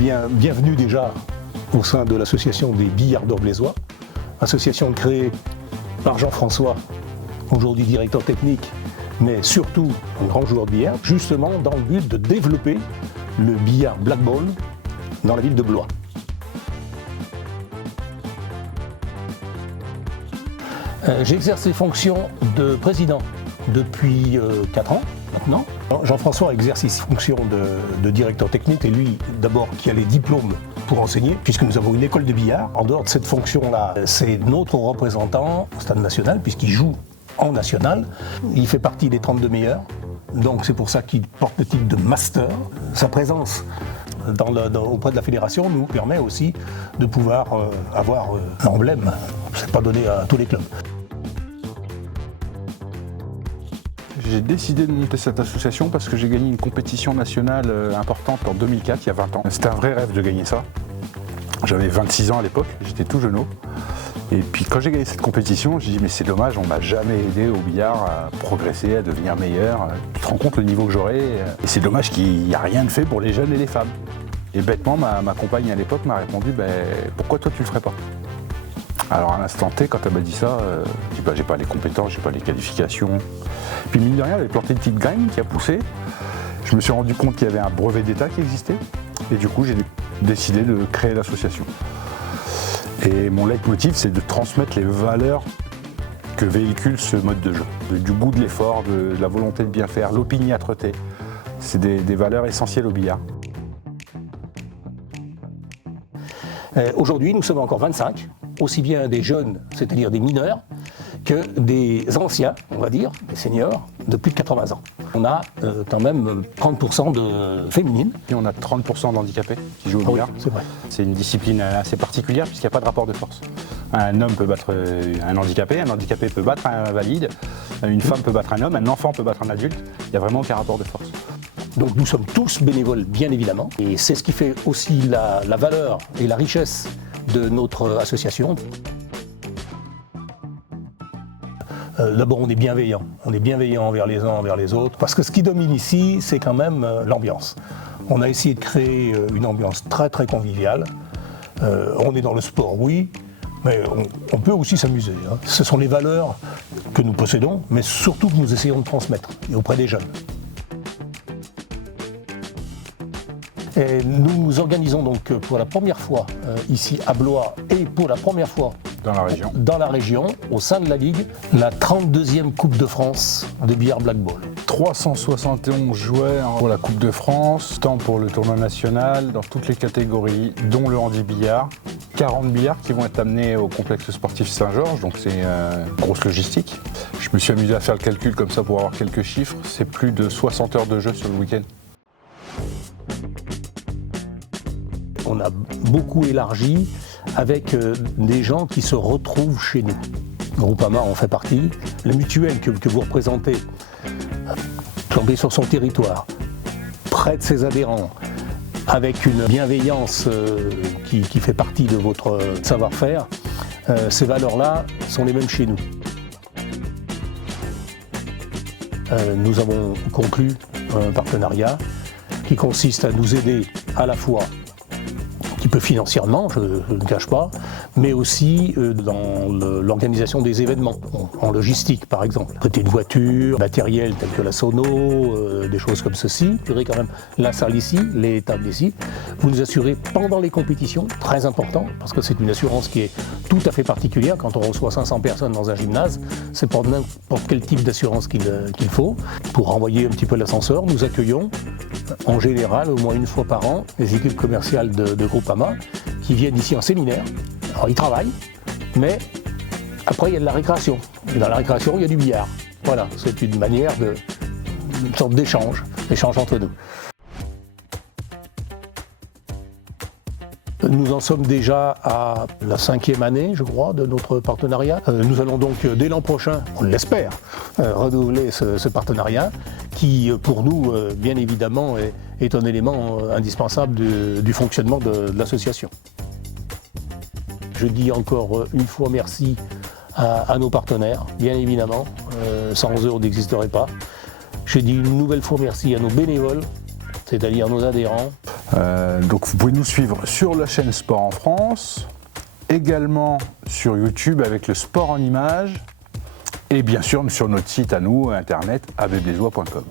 bien, bienvenue déjà au sein de l'association des billards blésois, association créée par Jean-François, aujourd'hui directeur technique, mais surtout un grand joueur de billard, justement dans le but de développer le billard black ball dans la ville de Blois. J'exerce les fonctions de président depuis 4 ans maintenant. Jean-François exerce les fonctions de directeur technique et lui d'abord qui a les diplômes pour enseigner, puisque nous avons une école de billard. En dehors de cette fonction-là, c'est notre représentant au stade national, puisqu'il joue en national. Il fait partie des 32 meilleurs, donc c'est pour ça qu'il porte le titre de master. Sa présence auprès de la fédération nous permet aussi de pouvoir avoir l'emblème. C'est pas donné à tous les clubs. J'ai décidé de monter cette association parce que j'ai gagné une compétition nationale importante en 2004, il y a 20 ans. C'était un vrai rêve de gagner ça. J'avais 26 ans à l'époque, j'étais tout jeune. Et puis quand j'ai gagné cette compétition, j'ai dit mais c'est dommage, on m'a jamais aidé au billard à progresser, à devenir meilleur. Tu te rends compte le niveau que j'aurais. Et c'est dommage qu'il n'y a rien de fait pour les jeunes et les femmes. Et bêtement, ma compagne à l'époque m'a répondu pourquoi toi tu le ferais pas? Alors à l'instant T, quand elle m'a dit ça, je dis j'ai pas les compétences, j'ai pas les qualifications. Puis mine de rien, elle avait planté une petite graine qui a poussé. Je me suis rendu compte qu'il y avait un brevet d'État qui existait. Et du coup, j'ai décidé de créer l'association. Et mon leitmotiv, c'est de transmettre les valeurs que véhicule ce mode de jeu. Du goût de l'effort, de la volonté de bien faire, l'opiniâtreté. C'est des valeurs essentielles au billard. Aujourd'hui, nous sommes encore 25, aussi bien des jeunes, c'est-à-dire des mineurs, que des anciens, on va dire, des seniors, de plus de 80 ans. On a quand même 30% de féminines. Et on a 30% d'handicapés qui jouent au billard. Oui, c'est vrai. C'est une discipline assez particulière puisqu'il n'y a pas de rapport de force. Un homme peut battre un handicapé peut battre un valide, une femme peut battre un homme, un enfant peut battre un adulte. Il n'y a vraiment aucun rapport de force. Donc nous sommes tous bénévoles, bien évidemment, et c'est ce qui fait aussi la valeur et la richesse de notre association. D'abord, on est bienveillant envers les uns, envers les autres, parce que ce qui domine ici, c'est quand même l'ambiance. On a essayé de créer une ambiance très très conviviale. On est dans le sport, oui, mais on peut aussi s'amuser. Ce sont les valeurs que nous possédons, mais surtout que nous essayons de transmettre auprès des jeunes. Et nous organisons donc pour la première fois ici à Blois et pour la première fois dans la région, au sein de la Ligue, la 32e Coupe de France de billard black ball. 371 joueurs pour la Coupe de France, tant pour le tournoi national, dans toutes les catégories, dont le handi-billard. 40 billards qui vont être amenés au complexe sportif Saint-Georges, donc c'est une grosse logistique. Je me suis amusé à faire le calcul comme ça pour avoir quelques chiffres, c'est plus de 60 heures de jeu sur le week-end. On a beaucoup élargi avec des gens qui se retrouvent chez nous. Groupama en fait partie. La mutuelle que vous représentez, tombée sur son territoire, près de ses adhérents, avec une bienveillance qui fait partie de votre savoir-faire, ces valeurs-là sont les mêmes chez nous. Nous avons conclu un partenariat qui consiste à nous aider à la fois un petit peu financièrement, je ne cache pas, mais aussi dans l'organisation des événements, en logistique par exemple. Prêter une voiture, matériel tel que la sono, des choses comme ceci. Vous aurez quand même la salle ici, les tables ici. Vous nous assurez pendant les compétitions, très important, parce que c'est une assurance qui est tout à fait particulière. Quand on reçoit 500 personnes dans un gymnase, c'est pas n'importe quel type d'assurance qu'il faut. Pour renvoyer un petit peu l'ascenseur, nous accueillons en général, au moins une fois par an, les équipes commerciales de Groupama qui viennent ici en séminaire. Alors ils travaillent, mais après il y a de la récréation. Et dans la récréation, il y a du billard. Voilà, c'est une manière une sorte d'échange entre nous. Nous en sommes déjà à la 5e année, je crois, de notre partenariat. Nous allons donc, dès l'an prochain, on l'espère, renouveler ce partenariat qui, pour nous, bien évidemment, est un élément indispensable du fonctionnement de l'association. Je dis encore une fois merci à nos partenaires, bien évidemment. Sans eux, on n'existerait pas. Je dis une nouvelle fois merci à nos bénévoles, c'est-à-dire nos adhérents. Donc vous pouvez nous suivre sur la chaîne Sport en France, également sur YouTube avec le sport en images, et bien sûr sur notre site à nous, internet, abbaiseois.com.